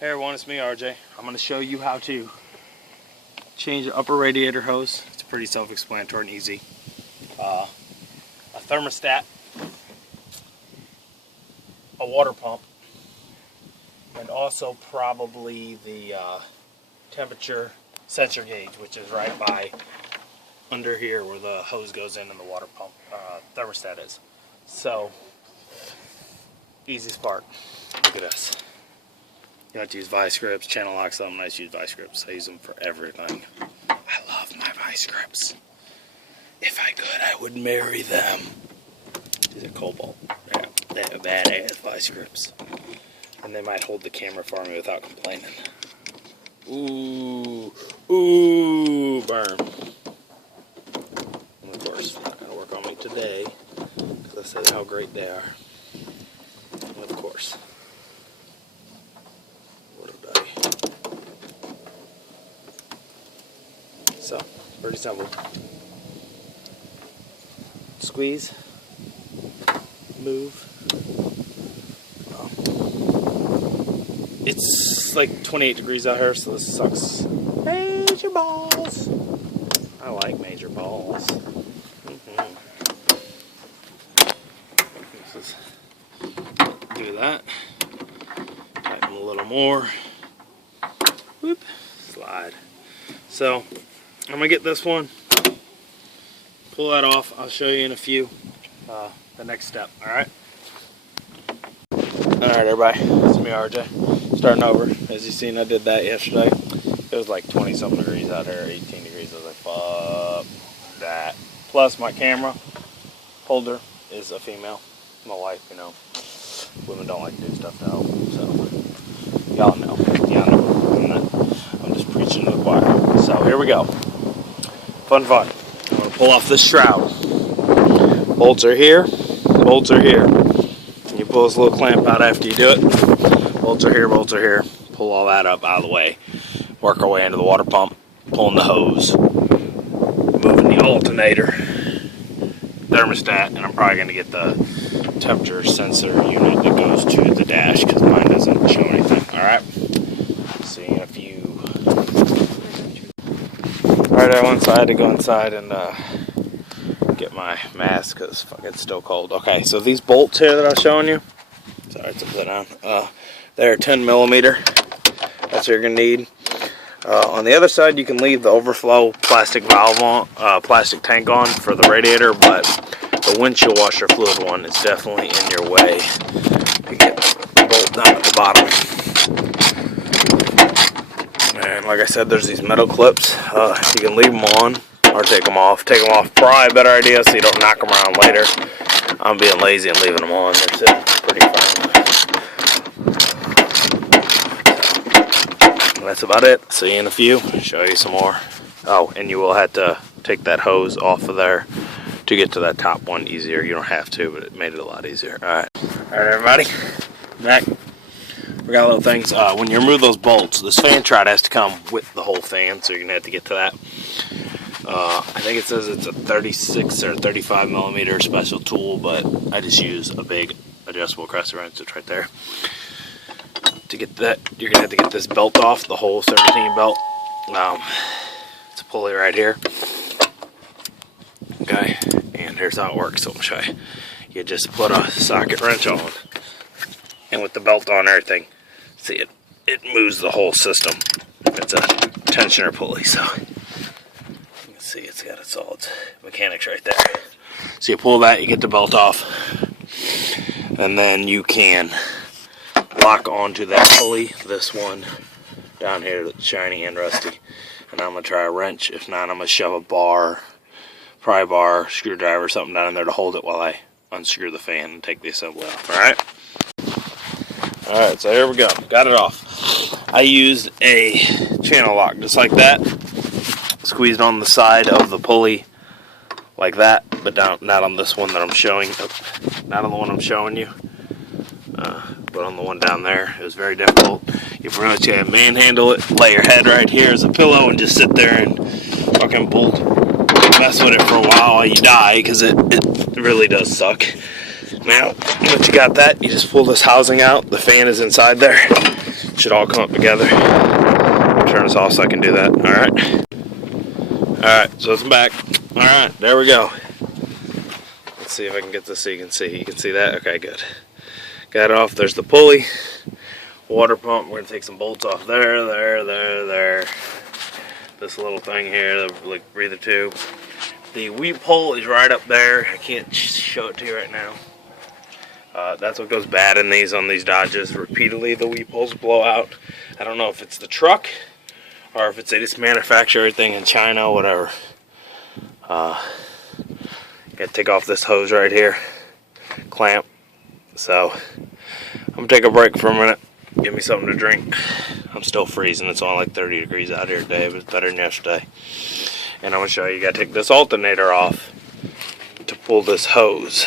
Hey everyone, it's me RJ. I'm going to show you how to change the upper radiator hose. It's pretty self-explanatory and easy. A thermostat, a water pump, and also probably the temperature sensor gauge, which is right by under here where the hose goes in and the water pump thermostat is. So, easiest part. Look at this. You have to use vice grips, channel locks, something nice. Use vice grips. I use them for everything. I love my vice grips. If I could, I would marry them. These are Cobalt. Yeah, they have badass vice grips. And they might hold the camera for me without complaining. Ooh, ooh, burn. And of course, they're not going to work on me today because I said how great they are. And of course. So, pretty simple. Squeeze, move. It's like 28 degrees out here, so this sucks. Major balls. I like major balls. Do that. Tighten a little more. Whoop. Slide. So, I'm going to get this one, pull that off. I'll show you in a few, the next step, alright? Alright everybody, it's me RJ, starting over. As you seen, I did that yesterday. It was like 20 something degrees out there, 18 degrees. I was like, fuck that. Plus my camera holder is a female, my wife, you know. Women don't like to do stuff to help, so y'all know. I'm just preaching to the choir. So here we go. Fun. I'm going to pull off this shroud. Bolts are here. Bolts are here. You pull this little clamp out after you do it. Bolts are here. Bolts are here. Pull all that up out of the way. Work our way into the water pump. Pulling the hose. Moving the alternator. Thermostat. And I'm probably going to get the temperature sensor unit that goes to the dash because mine doesn't show anything. Alright. See you in a few. Alright, everyone, so I had to go inside and get my mask because it's still cold. Okay, so these bolts here that I was showing you, sorry, it's upside down, they're 10 millimeter. That's what you're going to need. On the other side, you can leave the overflow plastic valve on, plastic tank on for the radiator, but the windshield washer fluid one is definitely in your way to get the bolt down at the bottom. And like I said, there's these metal clips. You can leave them on or take them off. Take them off, probably a better idea so you don't knock them around later. I'm being lazy and leaving them on. They're sitting pretty firm. So, that's about it. See you in a few. Show you some more. Oh, and you will have to take that hose off of there to get to that top one easier. You don't have to, but it made it a lot easier. Alright. Alright, everybody. Back. Forgot little things. When you remove those bolts, this fan trot has to come with the whole fan, so you're going to have to get to that. I think it says it's a 36 or 35 millimeter special tool, but I just use a big adjustable crescent wrench. It's right there. To get that, you're going to have to get this belt off, the whole servicing belt. It's a pulley right here. Okay, and here's how it works. So I'm going to show you. You just put a socket wrench on, and with the belt on and everything, see it moves the whole system. It's a tensioner pulley, so you can see it's got its all its mechanics right there. So you pull that, you get the belt off, and then you can lock onto that pulley, this one down here that's shiny and rusty. And I'm going to try a wrench. If not, I'm going to shove a bar, pry bar, screwdriver, something down in there to hold it while I unscrew the fan and take the assembly off. Alright? Alright, so here we go. Got it off. I used a channel lock just like that. Squeezed on the side of the pulley like that, but not on this one that I'm showing. Not on the one I'm showing you. But on the one down there, it was very difficult. You pretty much have to manhandle it, lay your head right here as a pillow, and just sit there and fucking mess with it for a while you die, because it really does suck. Now, once you got that, you just pull this housing out. The fan is inside there. should all come up together. I'll turn this off so I can do that. Alright, so it's back. Alright, there we go. Let's see if I can get this so you can see. You can see that? Okay, good. Got it off. There's the pulley. Water pump. We're going to take some bolts off there. This little thing here, the like breather tube. The weep hole is right up there. I can't show it to you right now. That's what goes bad in these, on these Dodges. Repeatedly the weep holes blow out. I don't know if it's the truck or if it's they just manufacture everything in China, whatever. Gotta take off this hose right here, clamp. So I'm gonna take a break for a minute, give me something to drink. I'm still freezing. It's only like 30 degrees out here today, but it's better than yesterday. And I'm gonna show you, you gotta take this alternator off to pull this hose.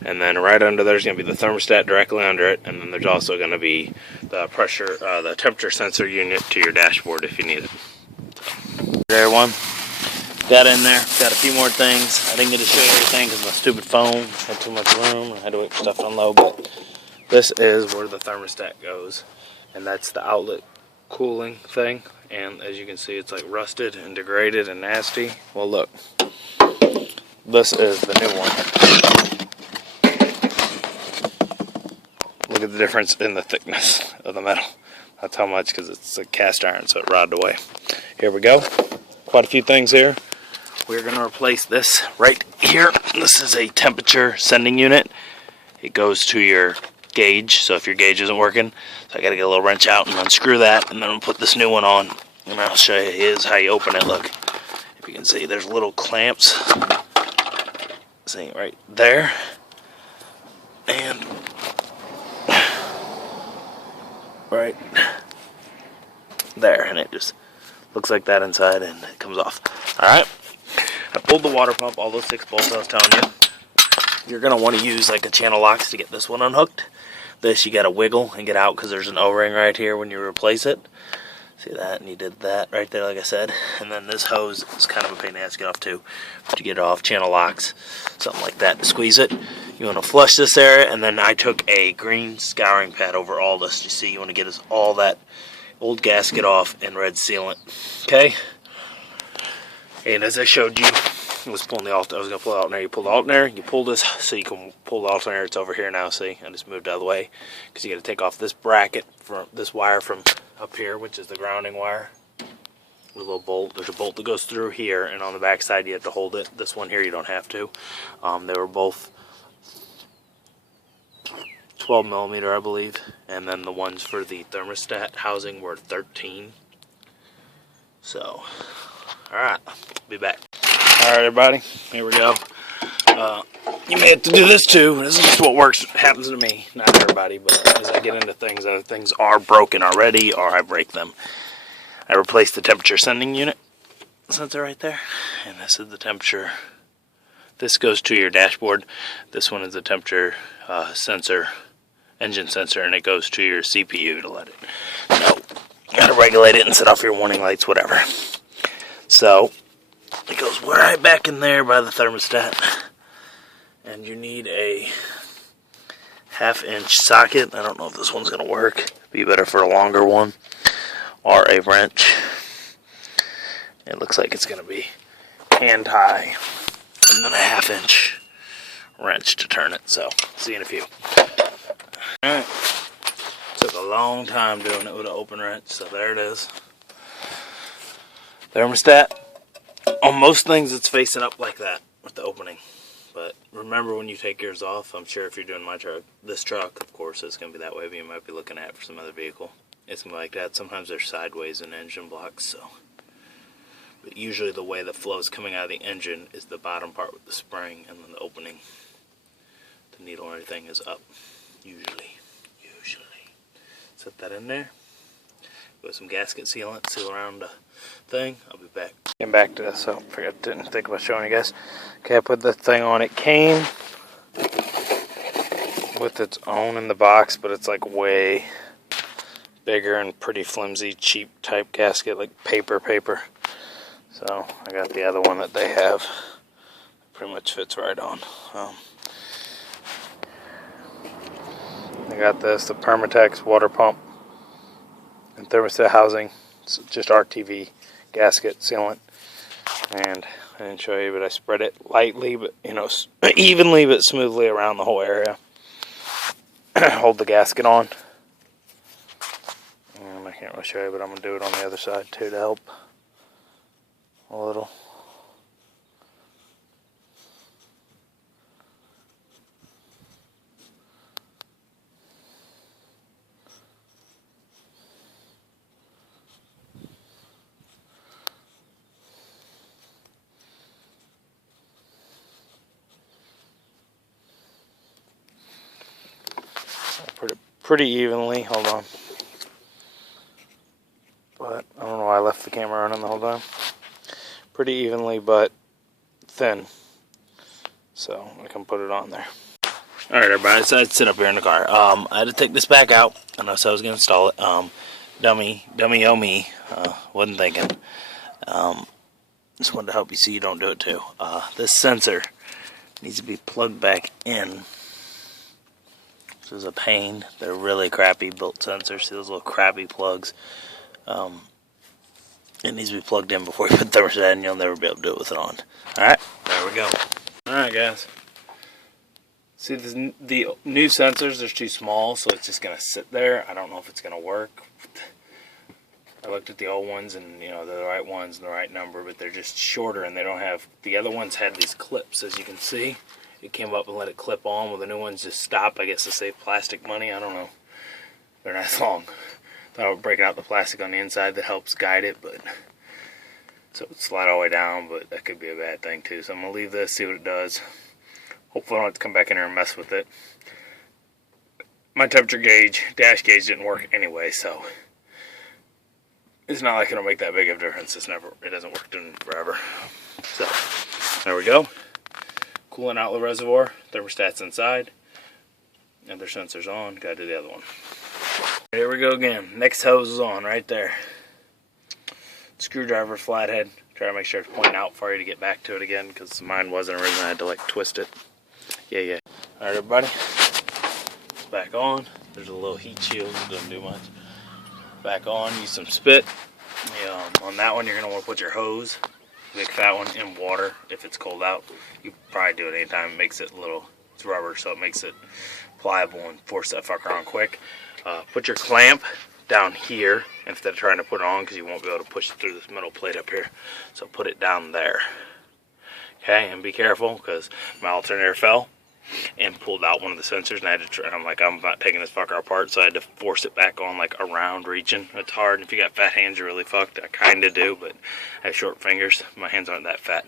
And then right under there's going to be the thermostat directly under it, and then there's also going to be the pressure, the temperature sensor unit to your dashboard if you need it. So, there one, got in there, got a few more things. I didn't get to show you everything because my stupid phone had too much room. I had to wait for stuff to unload, but this is where the thermostat goes, and that's the outlet cooling thing. And as you can see, it's like rusted and degraded and nasty. Well, look, this is the new one. Look at the difference in the thickness of the metal. That's how much, because it's a cast iron, so it rotted away. Here we go. Quite a few things here. We're going to replace this right here. This is a temperature sending unit. It goes to your gauge, so if your gauge isn't working, so I got to get a little wrench out and unscrew that, and then I'll put this new one on, and I'll show you here's how you open it. Look, if you can see, there's little clamps. See, right there. And right there, and it just looks like that inside, and it comes off. Alright, I pulled the water pump, all those 6 bolts I was telling you. You're going to want to use like a channel locks to get this one unhooked. This you got to wiggle and get out because there's an O-ring right here when you replace it. See that? And you did that right there, like I said. And then this hose is kind of a pain in the ass to get off too. To get it off, channel locks, something like that to squeeze it. You want to flush this area, and then I took a green scouring pad over all this. You see, you want to get all that old gasket off and red sealant. Okay? And as I showed you, I was pulling the alternator. I was going to pull the alternator. You pull the alternator, you pull this so you can pull the alternator. It's over here now, see? I just moved out of the way because you got to take off this bracket, from this wire from up here, which is the grounding wire. With a little bolt. There's a bolt that goes through here, and on the back side you have to hold it. This one here you don't have to. They were both 12 millimeter, I believe, and then the ones for the thermostat housing were 13. So, alright, be back. Alright, everybody, here we go. You may have to do this too. This is just what works, happens to me, not everybody, but as I get into things, other things are broken already, or I break them. I replaced the temperature sending unit sensor right there, and this is the temperature. This goes to your dashboard. This one is the temperature sensor, engine sensor, and it goes to your CPU to let it. So, you gotta regulate it and set off your warning lights, whatever. So, it goes right back in there by the thermostat. And you need a 1/2-inch socket. I don't know if this one's gonna work. Be better for a longer one. Or a wrench. It looks like it's gonna be hand high. And then a 1/2-inch wrench to turn it. So, see you in a few. Alright. Took a long time doing it with an open wrench, so there it is. Thermostat. On most things it's facing up like that with the opening. But remember when you take yours off, I'm sure if you're doing my truck, this truck, of course, it's going to be that way, but you might be looking at it for some other vehicle. It's going to be like that. Sometimes they're sideways in engine blocks, so. But usually the way the flow is coming out of the engine is the bottom part with the spring, and then the opening, the needle and everything is up. Usually. Set that in there. Put some gasket sealant, seal around the thing. I'll be back. Getting back to this, so didn't think about showing you guys. Okay, I put the thing on. It came with its own in the box, but it's like way bigger and pretty flimsy, cheap type gasket, like paper. So I got the other one that they have. Pretty much fits right on. I got this, the Permatex water pump and thermostat housing. It's just RTV gasket sealant. And I didn't show you, but I spread it lightly, but evenly but smoothly around the whole area. Hold the gasket on. And I can't really show you, but I'm going to do it on the other side too to help a little. Pretty evenly. Hold on. But I don't know why I left the camera running the whole time. Pretty evenly, but thin. So I can put it on there. Alright, everybody. So I'd sit up here in the car. I had to take this back out. I know so I was going to install it. Dummy oh me. Wasn't thinking. Just wanted to help you so you don't do it too. This sensor needs to be plugged back in. This is a pain. They're really crappy built sensors. See those little crappy plugs? It needs to be plugged in before you put the thermostat in. You'll never be able to do it with it on. Alright, there we go. Alright, guys. See, the new sensors are too small, so it's just going to sit there. I don't know if it's going to work. I looked at the old ones, and they're the right ones and the right number, but they're just shorter, and they don't have... The other ones had these clips, as you can see. It came up and let it clip on. Well, the new ones just stop, I guess, to save plastic money. I don't know. They're not as long. Thought I would break out the plastic on the inside that helps guide it, but so it would slide all the way down, but that could be a bad thing too. So I'm going to leave this, see what it does. Hopefully I don't have to come back in here and mess with it. My temperature gauge, dash gauge didn't work anyway, so it's not like it'll make that big of a difference. It hasn't worked in forever. So there we go. Coolant outlet reservoir, thermostat's inside, and their sensor's on. Gotta do the other one. Here we go again. Next hose is on right there. Screwdriver, flathead. Try to make sure it's pointing out for you to get back to it again, because mine wasn't originally. I had to like twist it. Yeah. Alright, everybody. It's back on. There's a little heat shield. It doesn't do much. Back on. Use some spit. On that one, you're gonna want to put your hose. Big fat one in water if it's cold out. You probably do it anytime. It makes it it's rubber, so it makes it pliable and force that fucker on quick. Put your clamp down here instead of trying to put it on, because you won't be able to push it through this metal plate up here. So put it down there. Okay, and be careful, because my alternator fell and pulled out one of the sensors, and I had to try. I'm like, I'm not taking this fucker apart, so I had to force it back on, like around reaching. It's hard. If you got fat hands, you're really fucked. I kind of do, but I have short fingers. My hands aren't that fat.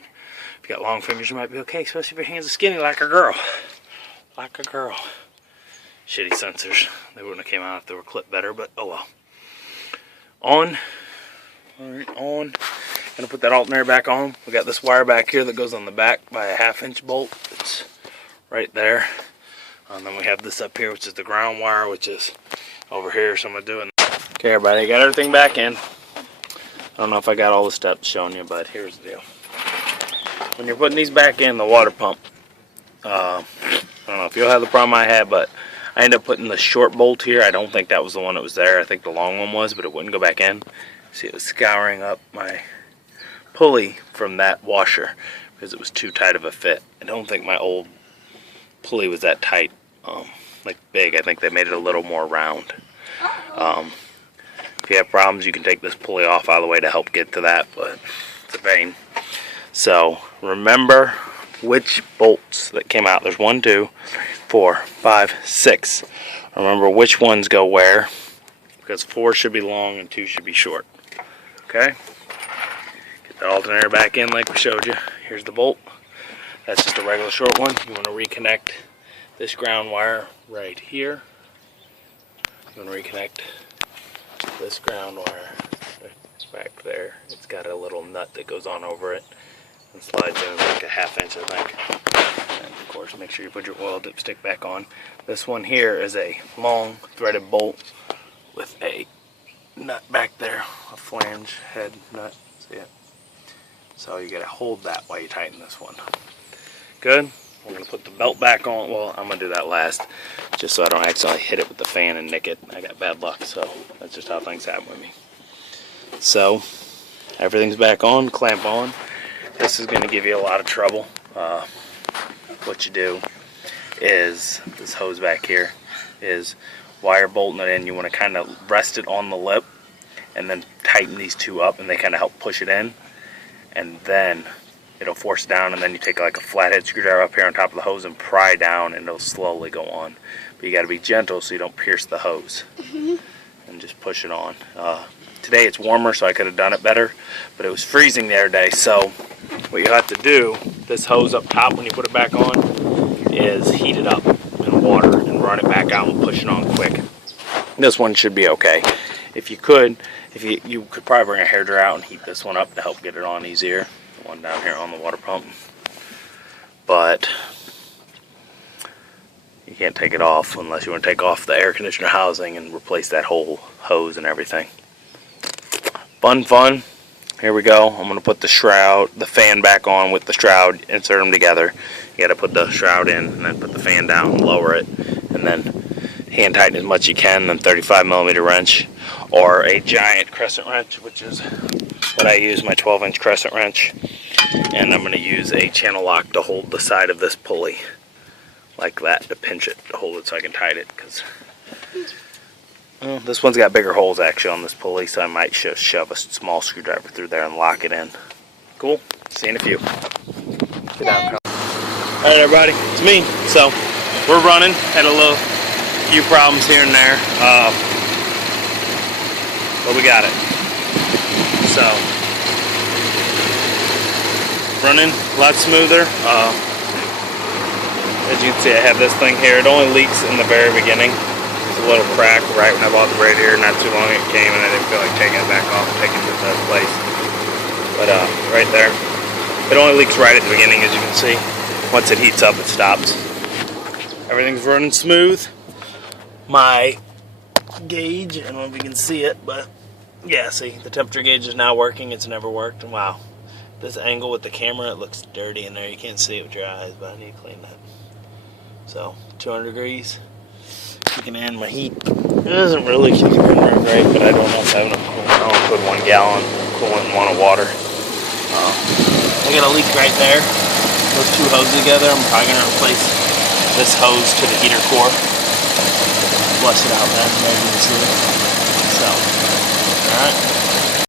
If you got long fingers, you might be okay, especially if your hands are skinny like a girl. Like a girl. Shitty sensors. They wouldn't have came out if they were clipped better, but oh well. On. Alright, on. Gonna put that alternator back on. We got this wire back here that goes on the back by a 1/2-inch bolt. It's right there. And then we have this up here, which is the ground wire, which is over here. So I'm gonna do it. Okay, everybody, got everything back in. I don't know if I got all the steps showing you, but here's the deal. When you're putting these back in, the water pump, I don't know if you'll have the problem I had, but I ended up putting the short bolt here. I don't think that was the one that was there. I think the long one was, but it wouldn't go back in. See, it was scouring up my pulley from that washer because it was too tight of a fit. I don't think my old pulley was that tight, like big. I think they made it a little more round. If you have problems, you can take this pulley off all the way to help get to that, but it's a pain. So remember which bolts that came out. There's 1, 2, 3, 4, 5, 6. Remember which ones go where, because 4 should be long and 2 should be short. Okay? Get the alternator back in like we showed you. Here's the bolt. That's just a regular short one. You want to reconnect this ground wire right here. You want to reconnect this ground wire. It's back there. It's got a little nut that goes on over it and slides in like a 1/2 inch, I think. And of course, make sure you put your oil dipstick back on. This one here is a long threaded bolt with a nut back there, a flange head nut. See it? So you gotta hold that while you tighten this one. Good. We're gonna put the belt back on. Well, I'm gonna do that last. just so I don't accidentally hit it with the fan and nick it. I got bad luck, so that's just how things happen with me. So everything's back on, clamp on. This is going to give you a lot of trouble. What you do is, this hose back here is wire bolting it in. You want to kind of rest it on the lip and then tighten these two up, and they kind of help push it in, and then it'll force down, and then you take like a flathead screwdriver up here on top of the hose and pry down, and it'll slowly go on. But you got to be gentle so you don't pierce the hose. And just push it on. Today it's warmer, so I could have done it better, but it was freezing the other day. So what you have to do, this hose up top when you put it back on, is heat it up in water and run it back out and push it on quick. This one should be okay. If you could probably bring a hairdryer out and heat this one up to help get it on easier. The one down here on the water pump. But you can't take it off unless you want to take off the air conditioner housing and replace that whole hose and everything. Fun. Here we go. I'm going to put the fan back on with the shroud, insert them together. You got to put the shroud in and then put the fan down and lower it, and then hand tighten as much as you can, then 35mm wrench or a giant crescent wrench, which is what I use, my 12-inch crescent wrench. And I'm going to use a channel lock to hold the side of this pulley like that, to pinch it, to hold it so I can tighten it, because this one's got bigger holes actually on this pulley, so I might just shove a small screwdriver through there and lock it in. Cool. See you in a few. Get down, Carl. Alright everybody, it's me. So we're running. Had a few problems here and there, but we got it. So running a lot smoother. As you can see, I have this thing here. It only leaks in the very beginning. A little crack right when I bought the radiator. Not too long it came, and I didn't feel like taking it back off and taking it to that place. But right there, it only leaks right at the beginning, as you can see. Once it heats up, it stops. Everything's running smooth. My gauge, I don't know if you can see it, but yeah, see, the temperature gauge is now working. It's never worked, and wow, this angle with the camera, it looks dirty in there. You can't see it with your eyes, but I need to clean that. So 200 degrees. Kicking in my heat. It doesn't really kick in very great, but I don't know if I have enough coolant. I only put 1 gallon coolant in 1 of water. I got a leak right there. Those two hoses together, I'm probably going to replace this hose to the heater core. Flush it out then, maybe you can see it. So, alright.